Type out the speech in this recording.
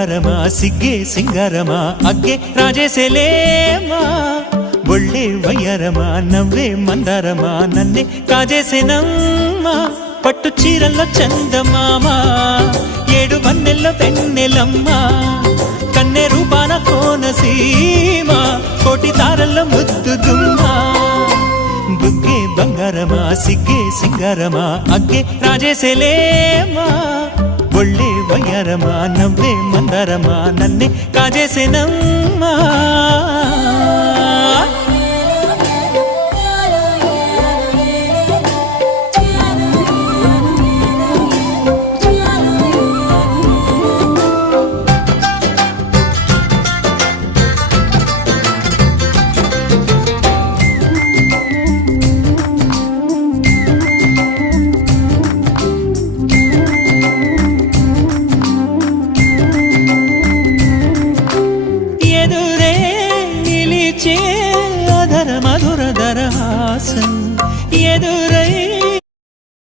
బంగారమా సిగ్గే సింగారమా అగ్గే రాజేసేలేమా ఒళ్ళే వయ్యారమా నవ్వే మందారమా నన్నే కాజేసేనమ్మా పట్టు చీరల్లో చందమామా ఏడు వన్నెల్లో పెన్నెలమ్మా కన్నె రూపాన కోనసీమ కోటి తారల్లో ముద్దుదుమ్మా బుగ్గే బంగారమా సిగ్గే సింగారమా అగ్గే రాజేసేలేమా ఒళ్ళే వయ్యారమా నవ్వే మందారమా నన్నే కాజేసేనమ్మా అధర మధుర దరహాసం